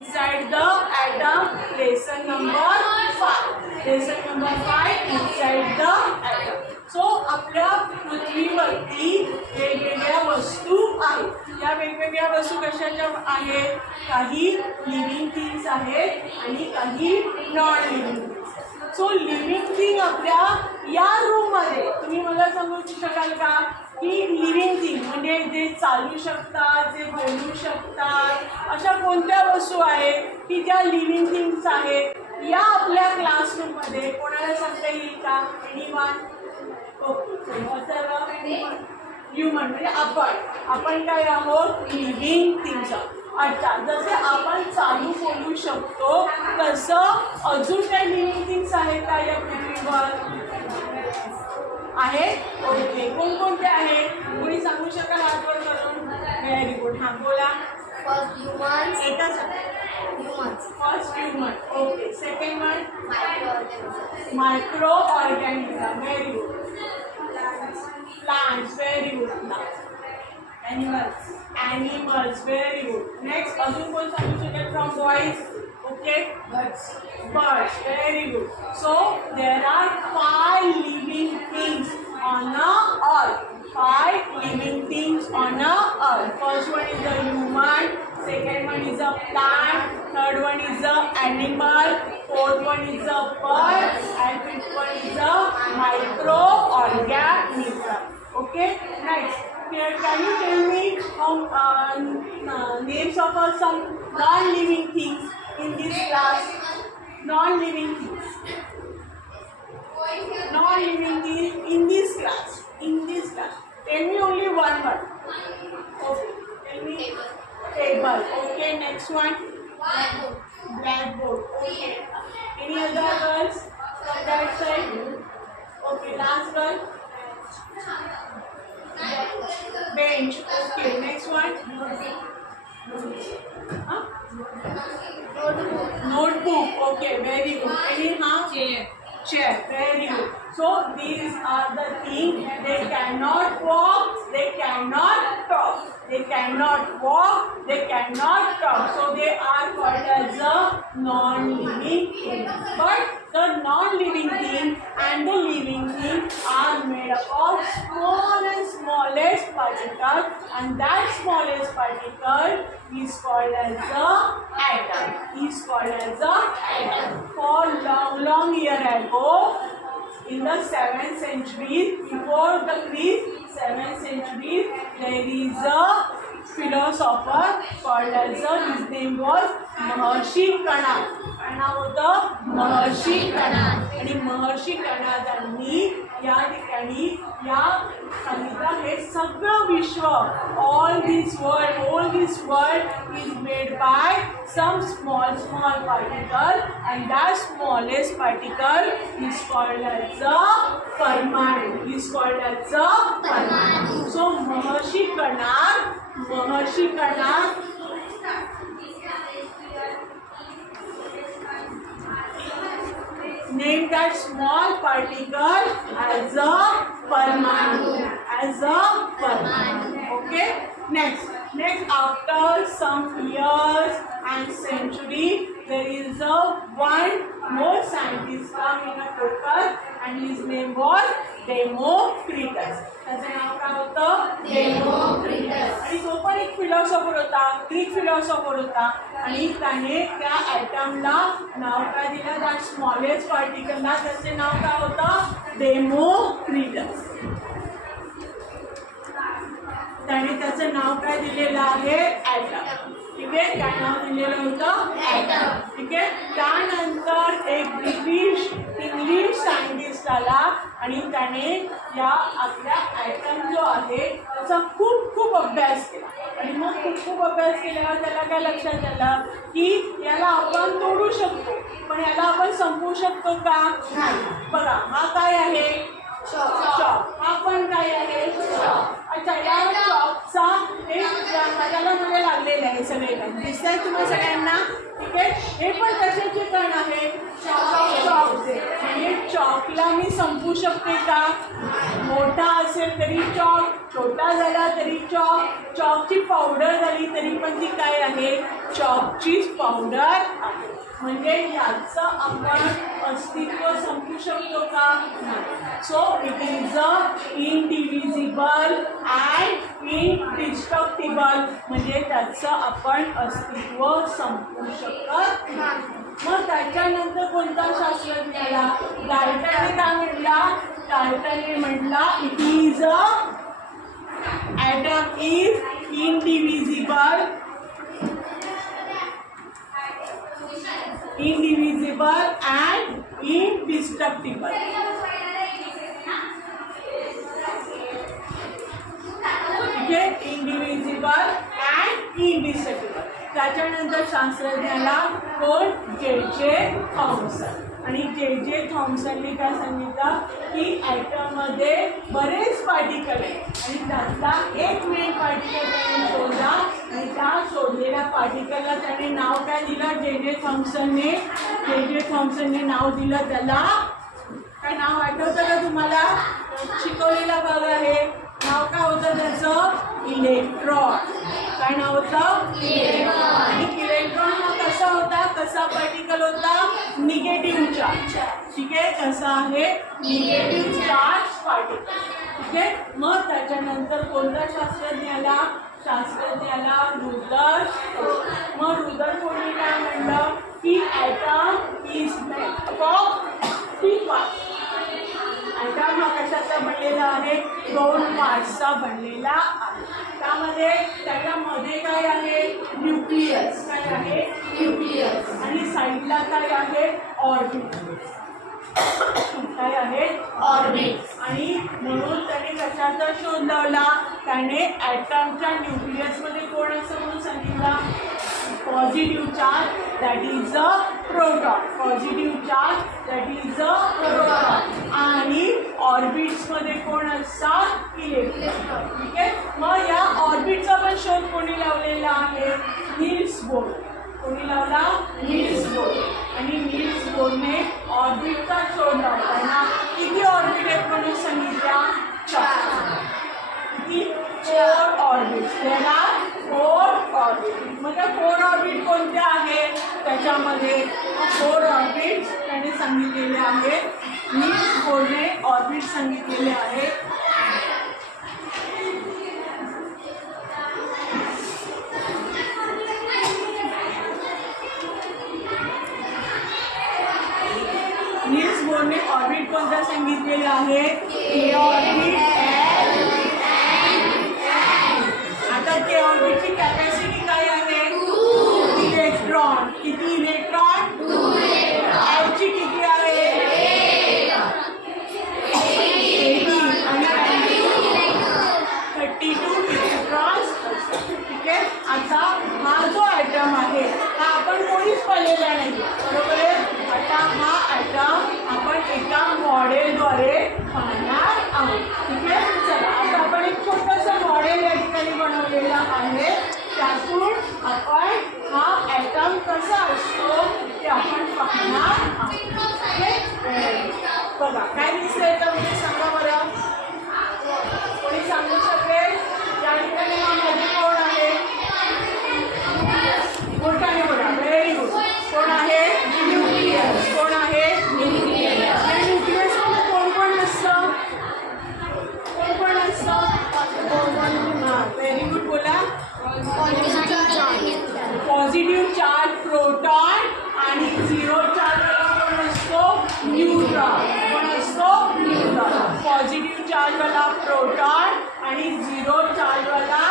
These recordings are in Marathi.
inside the atom. Lesson number 5. Lesson number 5 inside the atom. So आपल्या पृथ्वीवरती वेगवेगळ्या वस्तू आहेत. या वेगवेगळ्या वस्तू कशाच्या आहेत? काही लिव्हिंग थिंग्स आहेत आणि काही non living things. So living thing आपल्या या रूम मध्ये तुम्ही मला सांगू शकाल का की लिव्हिंग थिंग म्हणजे जे चालू शकतात, जे बोलू शकतात, अशा कोणत्या वस्तू आहेत की ज्या लिव्हिंग थिंग्स आहेत या आपल्या क्लासरूममध्ये? कोणाला सांगता येईल का? एनीवन? ओके, ह्युमन म्हणजे आपण काय आहोत? Living things. अच्छा, जसे आपण चालू बोलू शकतो तसं अजून काही लिव्हिंग थिंग्स आहेत का या पृथ्वीवर? आहेत. ओके, कोणकोणते आहेत? कोणी सांगू शकाल हातवर करून? Very good. हां बोला. First humans. एकच humans. First human. Okay, second one micro organism. Micro organism. Very good. Plants. Very good. Animals. Animals. Very good. Next अजून कोण सांगू शकेल from boys? Okay, birds. birds. Very good. So there are 5 living things on a earth. 5 living things on a earth. First one is the human, second one is a plant, third one is a animal, fourth one is a bird, and fifth one is a microorganism. Okay, next. Here, can you tell me names of some non-living things in this class? Non-living things. Non-living things in this class. In this class. Tell me only one word. Okay. Tell me. Table. Okay. Next one. Blackboard. Blackboard. Okay. Any other girls from that side? Okay. Last girl. Bench. Okay. Next one. Huh? Notebook. Okay, very good. Any Chair. Chair. Very good. So these are the things. They cannot walk. They cannot talk. They cannot walk. They cannot talk. So they are called as a non-living thing. But the non-living thing and the living thing are made up of small and smallest particle, and that smallest particle is called as a atom. Is called as a atom. For long year ago, in the 7th century, before the Christ, 7th century, there is a philosopher called as his name was Maharshi Kanad. काय नाव होतं? महर्षी कणाद. आणि महर्षी कणादांनी या ठिकाणी या सांगितलं हे सगळं विश्व, all this world is made by some small particle, and that smallest particle is called as a परमाणु. Is called as a परमाणु. So Maharshi Kanad name that small particle as a Parmanu. As a Parmanu. Okay? Next after some years and century, there is one more scientist come in a focus, and his name was Democritus. त्याचं नाव काय होतं? डेमोक्रिटस. आणि तो पण एक फिलॉसॉफर होता, ग्रीक फिलॉसॉफर होता. आणि त्याने त्या ॲटमला नाव काय दिलं? त्या स्मॉलेस्ट पार्टिकलला त्याचे नाव काय होतं? डेमोक्रिटस. त्याने त्याचं नाव काय दिलेलं आहे? ॲटम. ठीक आहे, काय नाव दिलेलं होतं? ॲटम. ठीक आहे. त्यानंतर एक इंग्लिश सायंटिस्ट आला आणि त्याने या आपल्या ॲटम जो आहे त्याचा खूप अभ्यास केला. आणि मग खूप अभ्यास केल्यावर त्याला काय लक्षात आलं की याला आपण तोडू शकतो, पण याला आपण संपवू शकतो का? नाही. बघा, हा काय आहे? चॉक. हा पण काय आहे? चॉक. अच्छा, या चॉकचा त्याला मध्ये लागलेलं आहे सगळे कण. दिसत आहे तुम्हाला सगळ्यांना? ठीक आहे. हे पण कशाचे कण आहे? चॉकचे. म्हणजे चॉकला मी संपवू शकते का? मोठा असेल तरी चॉक, छोटा झाला तरी चॉक, चॉकची पावडर झाली तरी पण ती काय आहे, चॉकचीच पावडर आहे. म्हणजे याचं आपण अस्तित्व समजू शकतो का? So it is a indivisible and indestructible, म्हणजे त्याचं आपण अस्तित्व समजू शकत नाही. मग त्याच्यानंतर कोणता शास्त्रज्ञ आला? डाल्टनने काय म्हटला? डाल्टनने म्हटला it is a atom is indivisible and indestructible. ठीक आहे, indivisible and indestructible. त्याच्यानंतर शास्त्रज्ञाला कोण? J Thomson. आणि जे थॉम्सनने काय सांगितलं की ॲटममध्ये बरेच पार्टिकल आहेत आणि त्यातला एक मेन पार्टिकल त्याने शोधला आणि त्या शोधलेल्या पार्टिकलला त्याने नाव काय दिलं? जे थॉम्सनने नाव दिलं त्याला काय नाव आठवतं का तुम्हाला? शिकवलेला भाग आहे. नाव काय होतं त्याचं? इलेक्ट्रॉन. काय नाव होतं? इलेक्ट्रॉन. आणि इलेक्ट्रॉन हा कसा होता? कसा पार्टिकल होता? Negative charge. ठीक आहे, कसा आहे? Negative charge particle. ठीक आहे. मग त्याच्यानंतर कोणता शास्त्रज्ञाला? शास्त्रज्ञाला रुदरफोर्ड. मग रुदरफोर्डने काय म्हणलं की atom is made of 3 parts. Atom हा कशाचा बनलेला आहे? 2 पार्ट्सचा बनलेला आहे. त्याच्यामध्ये काय आहे? न्यूक्लियस. काय आहे? न्यूक्लियस. आणि साईडला काय आहे? ऑर्बिट. काय आहे? ऑर्बिट. आणि म्हणून त्याने कशाचा शोध लावला? त्याने ॲटमच्या न्यूक्लियसमध्ये कोण असं म्हणून सांगितलं? Positive charge that is a proton. Positive charge that is a proton. आणि ऑर्बिट्समध्ये कोण असतात? इलेक्ट्रॉन. ठीक आहे. मग या ऑर्बिटचा पण शोध कोणी लावलेला आहे? Niels Bohr. कोणी लावला? Niels Bohr. आणि नील्स बोरने ऑर्बिटचा शोध लावताना किती ऑर्बिट आहेत म्हणून सांगितल्या? 4. किती? 4 ऑर्बिट्स. There are 4 orbit. मग त्या 4 ऑर्बिट कोणत्या आहेत? त्याच्यामध्ये 4 ऑर्बिट्स त्याने सांगितलेले आहेत. नील्स बोरने ऑर्बिट सांगितलेले आहेत. नील्स बोरने ऑर्बिट कोणत्या सांगितलेले आहे? के ऑर्बिट. आता के ऑर्बिटची कॅपॅसिटी काय आहे? 2 इलेक्ट्रॉन. किती इलेक्ट्रॉन? 2 इलेक्ट्रॉन. ची किती आहे? 80. आणि 32 इलेक्ट्रॉन्स. ठीक आहे. आता हा जो ॲटम आहे हा आपण कोणीच पाहिलेला नाही, बरोबर आहे. आता हा ॲटम आपण एका मॉडेलद्वारे पाहणार आहोत. ठीक आहे. चला आता आपण एक छोटंसं मॉडेल या ठिकाणी बनवलेलं आहे. त्यातून आपण हा ॲटम कसा असतो ते आपण पाहणार आहोत. बघा काय दिसतंय याच्यामध्ये सांगा बरं. कोणी सांगू शकेल? या ठिकाणी हा मध्ये कोण आहे? मोठाने बोला. Very good. कोण आहे? न्यूक्लियस. कोण आहे? न्यूक्लियस. या न्यूक्लियसमध्ये कोण कोण असतं? कोण कोण असतं? Very good. बोला. पॉझिटिव्ह चार्ज प्रोटॉन आणि 0 चार्ज कोण असतो? न्यूट्रॉन. कोण असतो? न्यूट्रॉन. पॉझिटिव्ह चार्जवाला प्रोटॉन आणि 0 चार्जवाला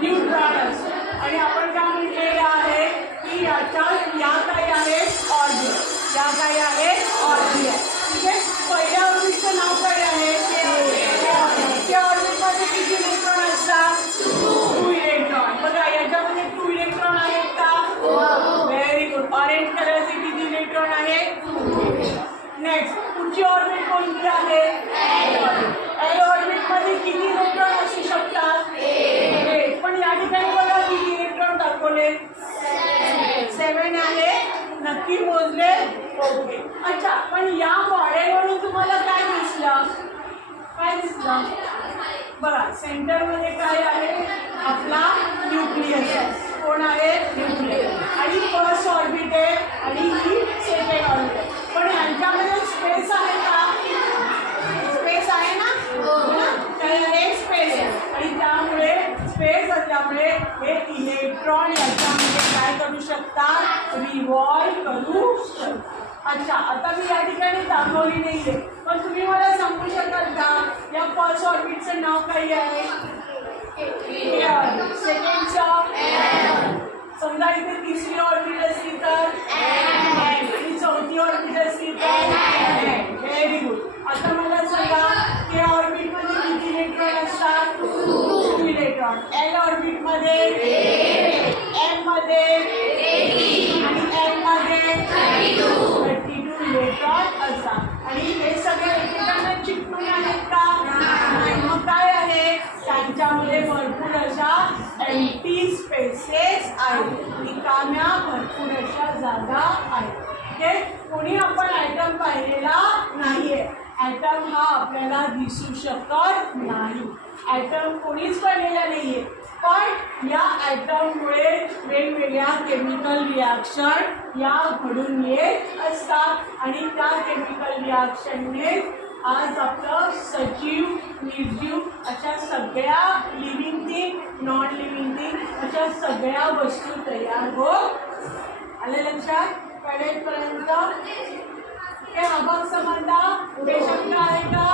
न्यूट्रॉन असतो. आणि आपण काय म्हटलेलं आहे की या काय आहे? ऑर्बिट. या काय आहे? ऑर्बिट. ठीक आहे. पहिल्या ऑर्बिटचं नाव काय आहे? त्या ऑर्बिटमध्ये किती इलेक्ट्रॉन असतात? 2 इलेक्ट्रॉन. बघा याच्यामध्ये 2 इलेक्ट्रॉन आहेत का? Very good. ऑरेंज कलरचे किती इलेक्ट्रॉन आहेत? 2. नेक्स्ट पुढची ऑर्बिट कोणती आहे? एल ऑर्बिटमध्ये किती इलेक्ट्रॉन असू शकतात? 8. पण या ठिकाणी बघा किती इलेक्ट्रॉन दाखवले? 7 आहे. नक्की मोजले? ओके. अच्छा, पण या मॉडेलवरून तुम्हाला काय दिसलं? काय दिसलं बघा सेंटर मध्ये काय आहे आपला न्यूक्लियस आहे कोण आहे न्यूक्लियस आणि फर्स्ट ऑर्बिट आहे आणि ही सेकंड ऑर्बिट आहे पण यांच्यामध्ये स्पेस आहे का स्पेस आहे ना काय आहे स्पेस आहे आणि त्यामुळे स्पेस असल्यामुळे हे इलेक्ट्रॉन याच्यामध्ये काय करू शकतात रिव्हॉल्व करू शकतात अच्छा आता मी या ठिकाणी दाखवली नाहीये पण तुम्ही मला सांगू शकाल का या फर्स्ट ऑर्बिटचं नाव काय आहे सेकंडचं समजा इथे तिसरी ऑर्बिट असली तर आणि चौथी ऑर्बिट असली तर व्हेरी गुड आता मला सांगा त्या ऑर्बिट मध्ये किती इलेक्ट्रॉन असतात 2 इलेक्ट्रॉन एल ऑर्बिट मध्ये एम मध्ये आणि एम मध्ये 32 इलेक्ट्रॉन असतात आणि हे सगळे एकमेकांना चिकटून आहेत का नाही मग काय आहे त्यांच्यामध्ये भरपूर अशा एम्प्टी स्पेसेस आहेत रिकाम्या भरपूर अशा जागा आहेत ओके कोणी आपण ॲटम पाहिलेला नाहीये ॲटम हा आपल्याला दिसू शकत नाही ॲटम कोणीच पाहिलेला नाहीये पण या ॲटममुळे वेगवेगळ्या केमिकल रिॲक्शन या घडून येत असतात आणि त्या केमिकल रिॲक्शनने आज आपलं सजीव निर्जीव अशा सगळ्या living thing non living thing अशा सगळ्या वस्तू तयार होत आले लक्षात कळेपर्यंत हे अभाग समानता शक्य आहे का